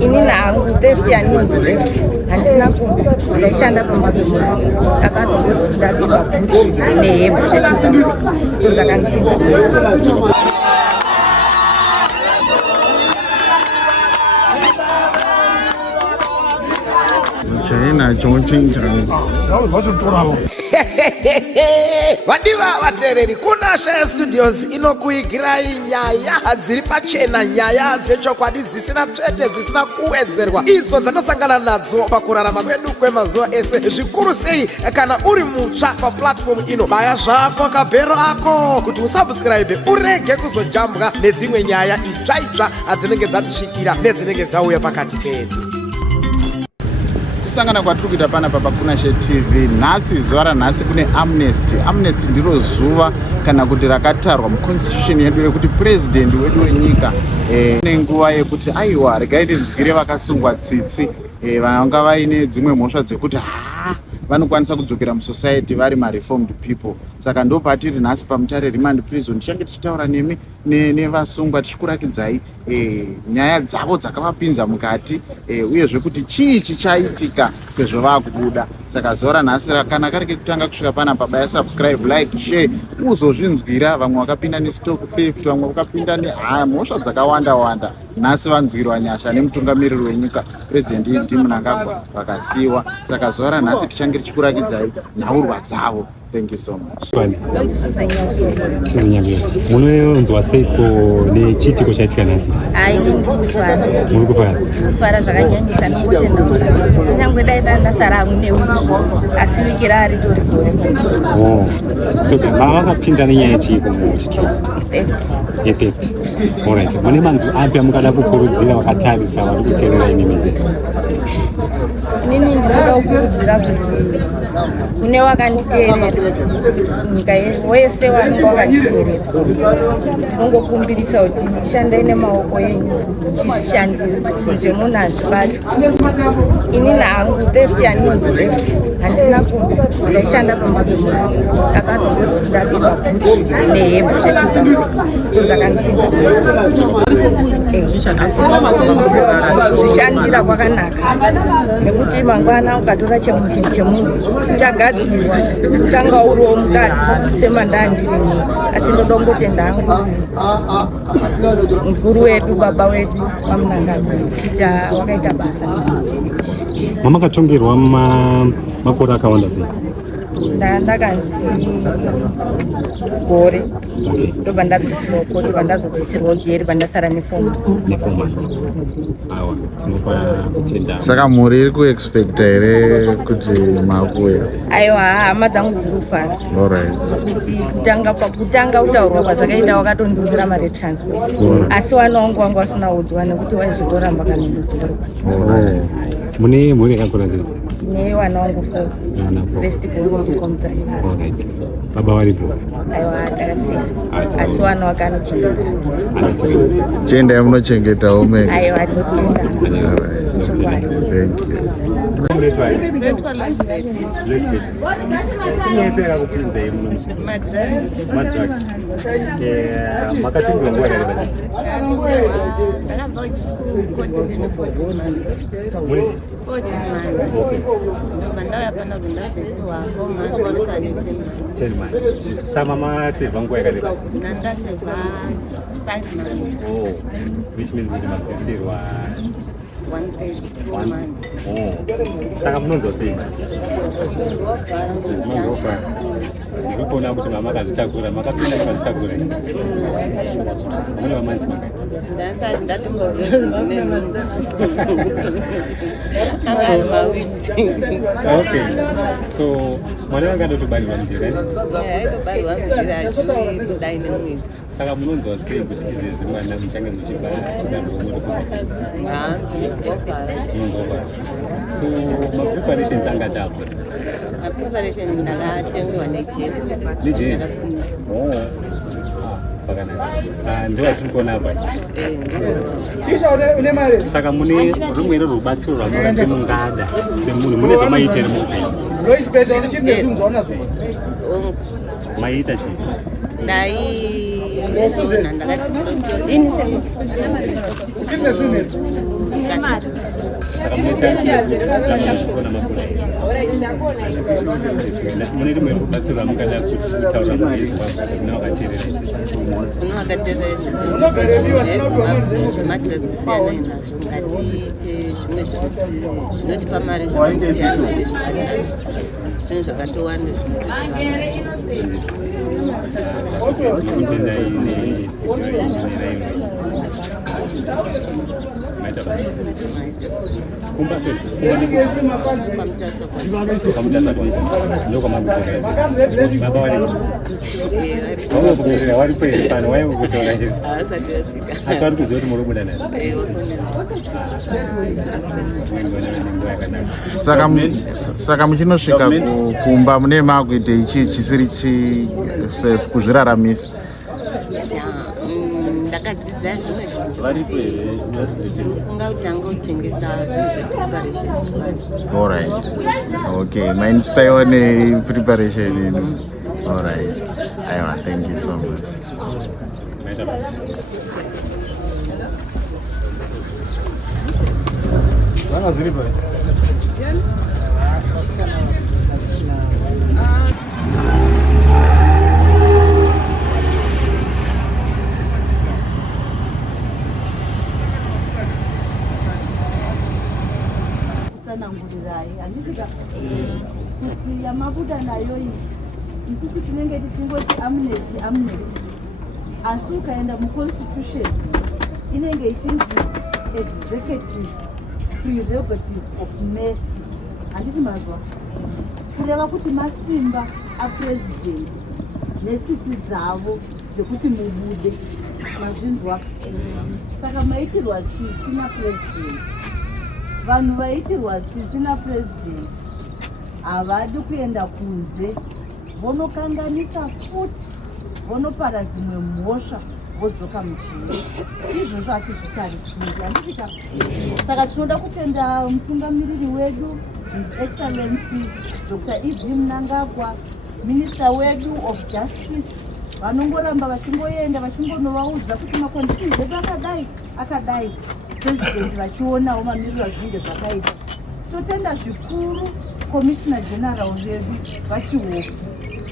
ini nangu theft yaninzi theft handina kumba ndaishanda pamudini ndakazongoti ndapirwa bhutsu nehembe zvetuzi ndo zvakandipinza. China chochinja vadiva vateereri kuNasha Studios inokuigirai nyaya dziri pachena, nyaya dzechokwadi dzisina tsvete, dzisina kuwedzerwa, idzo dzanosangana nadzo pakurarama kwedu kwemazuva ese. Zvikuru sei kana uri mutsva paplatform ino, baya zvako kabhero ako kuti usubscribe urege kuzojambwa nedzimwe nyaya itsva itsva dzinenge dzatisvikira nedzinenge dzauya pakati pedu. kusangana kwatiri kuita panapa pakuNasha TV. Nhasi zuva ranhasi kune amnesty. Amnesty ndiro zuva kana kuti rakatarwa muconstitution yedu rekuti president wedu wenyika nenguva yekuti aiwa regai ndinzwire vakasungwa tsitsi vanga vaine dzimwe mhosva dzekuti vanokwanisa kudzokera musociety vari mareformed people. Saka ndo patiri nhasi paMutare Remand Prison tichange tichitaura nemi nevasungwa tichikurakidzai nyaya dzavo dzakavapinza mukati uyezve kuti chii chichaitika sezvo vakubuda. Saka zuva ranhasi rakanaka reke kutanga kusvika panapa, baya subscribe, like, share uzozvinzwira. Vamwe vakapinda nestock theft, vamwe vakapinda nemhosva dzakawanda wanda. Nhasi vanzwirwa nyasha nemutungamiriri wenyika President Idi Mnangagwa vakasiyiwa. Saka zuva ranhasi tichange tichikurakidzai nhaurwa dzavo. Thank you so much. Munonzwa seiko nechiitiko chaitika nhasi? Muri kufara zvakanyanyisa nekutenda kunyange dai dandasara neunhu asi wiki raritori gore. Vakapinda nenyaya yechiiko muchiitiko? Theft. Alright. Mune manzwi api amungada kukurudzira vakatarisa vari kuteerera inimi zvese? Inini ndinoda kukurudzira kuti kune vakanditeerera nyika wese wanenge wakanditeerera ungokumbirisa kuti shandai nemaoko enyu chizvishandira zvemunhu azvibata. Inini hangu theft yaninzi theft handina kumba ndaishanda pamudini ndakazongoti ndapirwa bhutsu nehembe zvetuzi ndo zvakandipinza. Kuzvishandira kwakanaka nekuti mangwana ukatora chemunhu chemunhu uchagadzirwa uchanga uriwo mukati semandandirini. Asi ndoda kungotenda hangu mukuru wedu baba wedu vaMnangagwa tichita wakaita basa. Mamakatongerwa makore akawanda sei? Ndakanzi gore ndobva ndabvisirwa koti pandazobvisirwa jeri pandasara nefomu. Saka muri iri kuexpecta here kuti makuya? Aiwa, hama dzangu dziri kufara kuti kutanga kutaurwa kwadzakaita wakatondunzira mari transport, asi wana wangu wanga wasina udzwa nekuti waizotoramba kana ndotorwa. Mune mhuri yakakura sei? Ne wana wangu 4 best boy. Baba varipo? Aiwa, takasiya asi wana wakanochengeta. Chenda munochengeta omega? Aiwa, ndotenda. Thank you. Makatongerwa nguva yakareba sei? Sama masevha nguva yakareba sei? Which means kuti mabvisirwa 1 month. Saka munonzwa sei manje? Munonzwa ndikuona kuti makazvitakura, makapinda makazvitakura. Mune vamanzi makaita? Okay. So mwana wanga ndotobarirwa mujira? Saka munonzwa sei kuti izvezvi mwana muchange muchiba chidanho so ma-preparations angatapo? Ma-preparation ndakatengerwa nejesu. Nejesu? Pakanaka. Ndiwa tiri kuona apa. Saka mune rumwe rubatsiro rwamunoti mungada semunhu mune zvamaita here muupenyu? Maita chii? saka munotarisona mabula mune rimwe rubatsiro ramungada kutaura muzimbabwe kuna vakateerera kuna vakateerera izvozvo zvemadrugs siyana inazvo ngatiite zvimwe zvinotipa mari zvakasiyana nezvemadrugs zvinhu zvakatowanda asi vari kuziva kuti murobuda naye saka muchinosvika kumba mune makuite ichi chisiri kuzviraramisa. ndakadzidza zvimwe zvinhufunga kutanga kutengesa zvinhu zvepreparation zvacho. Alright. Okay, mainspire nepreparation inu. Alright. Aiwa, thank you so much. kuti yamabuda nayo iyi isusu tinenge tichingoti amnesty asi ukaenda muconstitution inenge ichinzi executive prerogative of mercy. handiti mazwa kureva kuti masimba apresident netsitsi dzavo dzekuti mubude mazvinzwa. saka maitirwa tsitsi napresident, vanhu vaitirwa tsitsi napresident havadi kuenda kunze, vonokanganisa futi, vonopara dzimwe mhosva, vodzoka muchini. izvozvo hatizvitarisiri, handisika. saka tinoda kutenda mutungamiriri wedu His Excellency Dr. E.D. Mnangagwa, Minister wedu of Justice, vanongoramba vachingoenda vachingonovaudza kuti makondishini edu akadai, president vachionawo mamiriro azvinge zvakaita. totenda zvikuru Commissioner General vedu vachihofu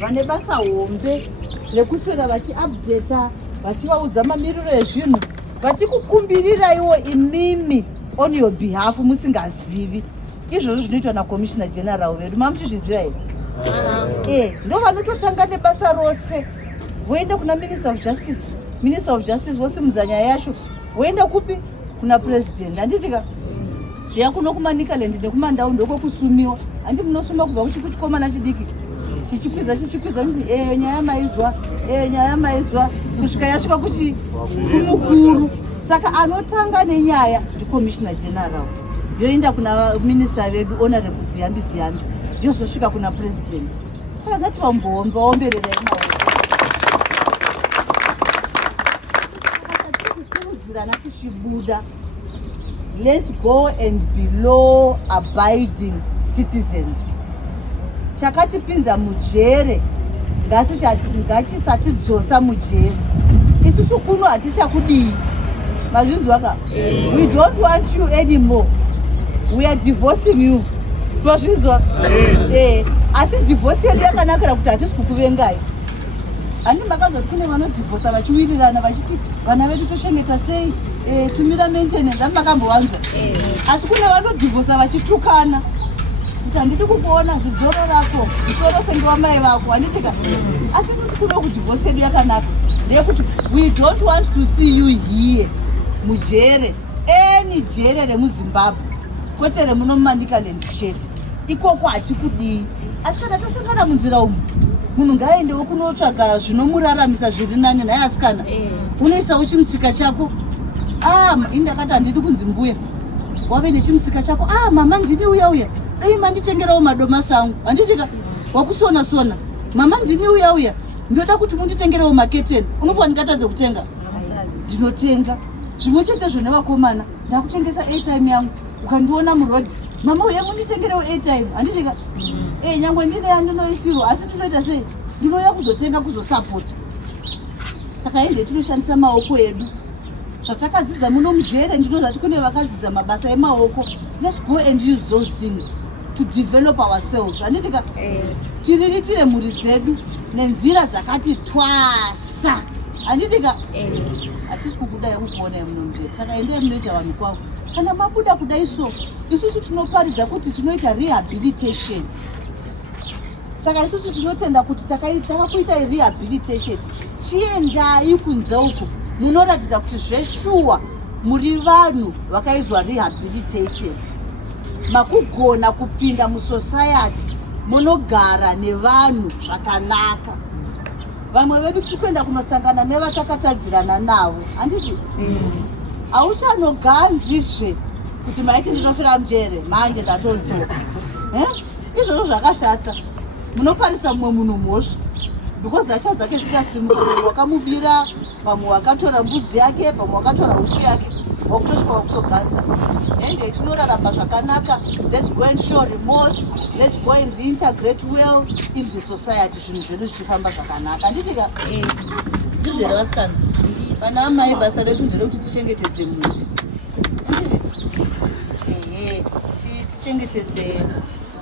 vane basa hombe rekuswera vachiupdata, vachivaudza mamiriro ezvinhu, vachikukumbirirawo imimi on your behalf musingazivi. izvozvo zvinoitwa naCommissioner General vedu, mamuchizviziva here? ndo vanototanga nebasa rose, voenda kuna Minister of Justice vosimudza nyaya yacho, voenda kupi? kuna President. handitika zviya kuno kumaNicaland nekumandau ndokwekusumiwa, handi munosuma kubva kuchikomana chidiki chichikwidza nyaya maizwa kusvika yasvika kumukuru. saka anotanga nenyaya ndiCommissioner General, yoenda kuna minister vedu Honorable Ziyambi, yozosvika kuna President. saka ngati vaomberera tikukurudzirana tichibuda, let's go and be law abiding citizens. chakatipinza mujere ngachisatidzosa mujere. isusu kuno hatichakudii, mazvinzwaka. we don't want you anymore, we are divorcing you. twazvinzwa? asi divorce yedu yakanakira kuti hatisi kukuvengai. handi makazoti kune vanodhivorsa vachiwirirana vachiti vana vedu tochengeta sei, tumira maintenance, handi makambowanzwa? asi kune vanodhivorsa vachitukana kuti handidi kukuona zidzoro rako, zisoro senge wamai vako, handitika. asi sisi kuno kudhivorce yedu yakanaka ndeyekuti we don't want to see you here mujere, any jere remuZimbabwe, kwete remuno mumaNicaland chete. ikoko hatikudii. asi kana tasangana munzira umu, munhu ngaaendewo kunotsvaga zvinomuraramisa zviri nani. naye asikana unoisawo chimusika chako. indakati handidi kunzi mbuya, wave nechimusika chako. mama ndini uya dai manditengerawo madomasi angu, handitika. wakusona mama ndini uya ndoda kuti munditengerawo maketeni. unofa ndikatadze kutenga? ndinotenga. zvimwe chetezvo nevakomana, ndakutengesa airtime yangu, ukandiona murodhi, mama uya munditengerewo airtime, handitika. nyangwe ndine yandinoisirwa, asi tinoita sei? ndinoya kuzotenga kuzosapota. saka ende tinoshandisa maoko edu, zvatakadzidza muno mujere ndinozvati kune vakadzidza mabasa emaoko. Let's go and use those things to develop ourselves. Anditika tiriritire mhuri dzedu nenzira dzakati twasa. Anditika hatisi kukudai kukuona muno mujere. Saka endei munoita vanhu kwavo. Kana mabuda kudai so isusu tinoparidza kuti tinoita rehabilitation. Saka isusu tinotenda kuti takakuita rehabilitation. Chiendai kunze uko munoratidza kuti zveshuwa muri vanhu vakaizwa rehabilitated. Makugona kupinda musociety munogara nevanhu zvakanaka. Vamwe vedu tikuenda kunosangana nevatakatadzirana navo. Handiti hauchanoganzizve kuti maiti ndinofira mujere manje ndatodzoka. Izvozvo zvakashata. Munoparisa mumwe munhu mhosva because zasha dzake dzichasimuka. Wakamubira, pamwe wakatora mbudzi yake, pamwe wakatora huku yake, wakutosvika wakutoganza. Ende tinorarama zvakanaka. Let's go and show remorse. Let's go and reintegrate well in the society. Zvinhu zvedu zvichifamba zvakanaka. Handitika ndizvere vasikana. Vana vamai basa redu nderekuti tichengetedze muzi. Tichengetedze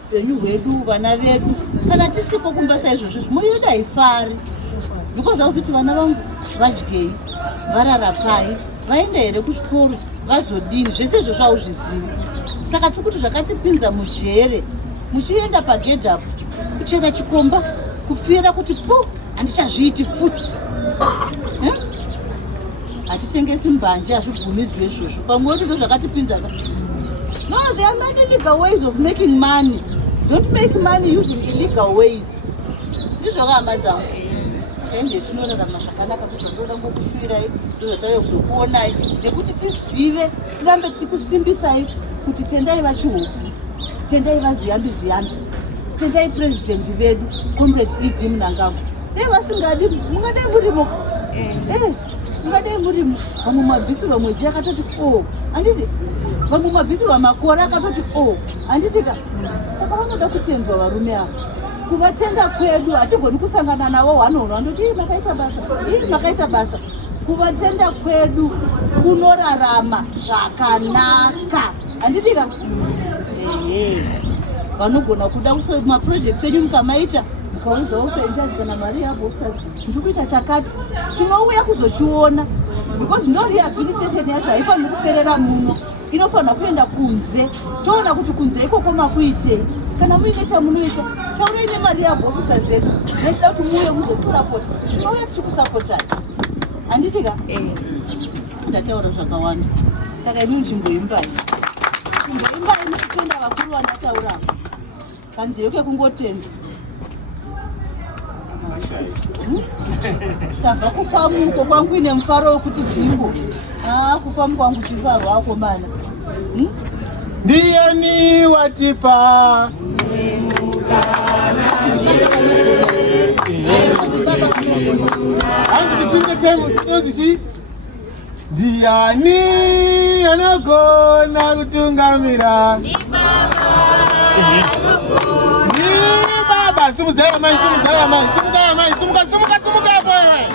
upenyu hwedu, vana vedu. Kana tisiko kumbasa izvozvo zvimoyoda haifari. Because hauzuti vana vangu vadyei, vararakai, vaenda here kuchikoro, vazodini, zvese izvozvo hauzvizivi. Saka tikuti zvakatipinza mujere, muchienda pagedhapo, kuchera chikomba, kupfira kuti handichazviiti futi. Hatitengesi mbanje, hazvibvumidzwi izvozvo. Pamwe wedu ndo zvakatipinza. No, there are many legal ways of making money. Don't make money using illegal ways. Ndizvo hama dzangu. Ende tinorarama zvakanaka kuti ndoda ngokushwirai, ndozvatauya kuzokuonai, nekuti tizive, tirambe tirikusimbisai kuti tendai vachihuku, tendai vaziyambi-ziyambi, tendai president vedu, Comrade E.D. Mnangagwa. Dei vasingadi, mungadai murimo. Mungadai murimo. Vamwe mabvisirwa mwedzi yakatoti handiti vamwe mabvisirwa makore akatoti handitika. Saka vanoda kutendwa varume ava. Kuvatenda kwedu hatigoni kusangana navo wanoona ndoti makaita basa. Kuvatenda kwedu kunorarama zvakanaka. Handitika vanogona kuda maprojekti enyu mukamaita mukaudza usainchaji kana mari yabo ndikuita chakati tinouya kuzochiona because ndo rehabilitation yacho haifaniri kuperera muno, inofanira kuenda kunze. Toona kuti kunze ikoko makuitei. Kana muine chamunoita taurai nemari yabhofisa zedu nechida kuti muuye muzotisapota. Tinouya tichikusapotai. Handitika ndataura zvakawanda. Saka ini chimboimbai mukutenda vakuru vandataura kanzeyo kekungotenda. Tabva kufamuko kwangu ine mufaro wekuti dzingo. Kufamu kwangu chifaro wako mana. Ndiani watipa Anzi tichinge temu tinozichi ndiani anogona kutungamira ni baba. Simudzaya mai, simudzaya mai, simuka mai, simuka boy mai.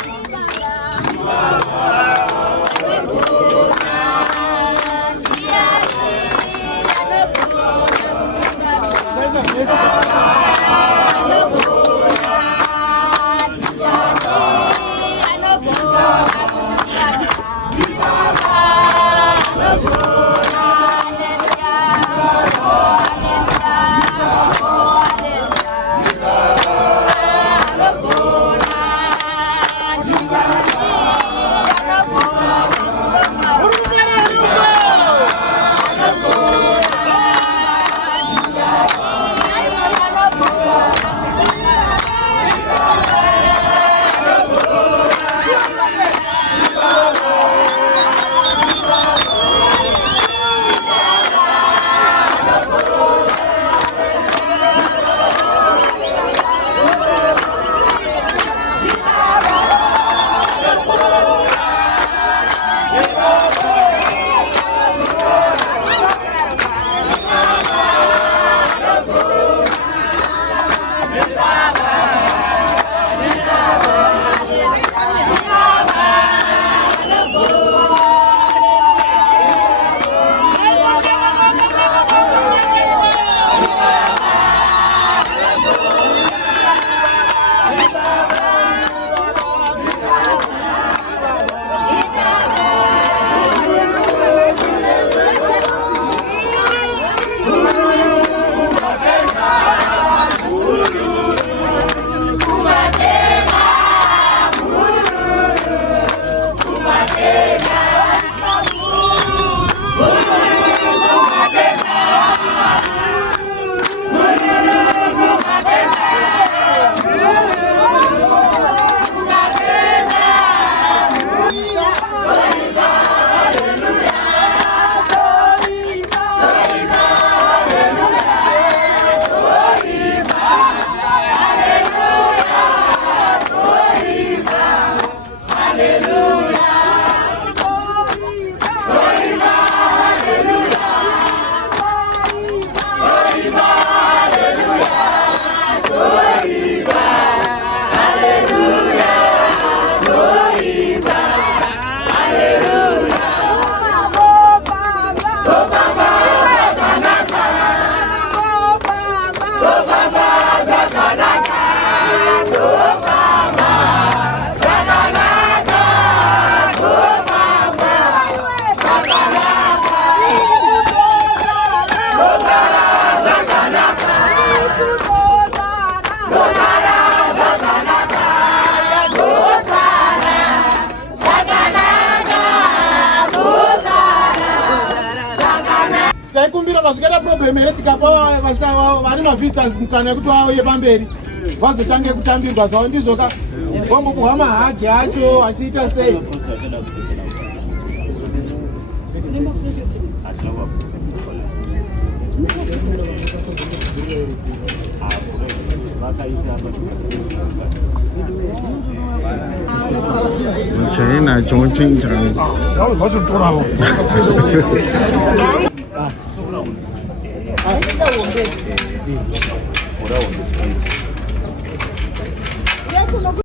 taikumbira kasvikada problem here tikapa vari mavisitors mukana yekuti vauye pamberi vazotange kutambirwa zvavo ndizvo ka vambopuhwa mahaji acho achiita sei. China Chongqing Chang.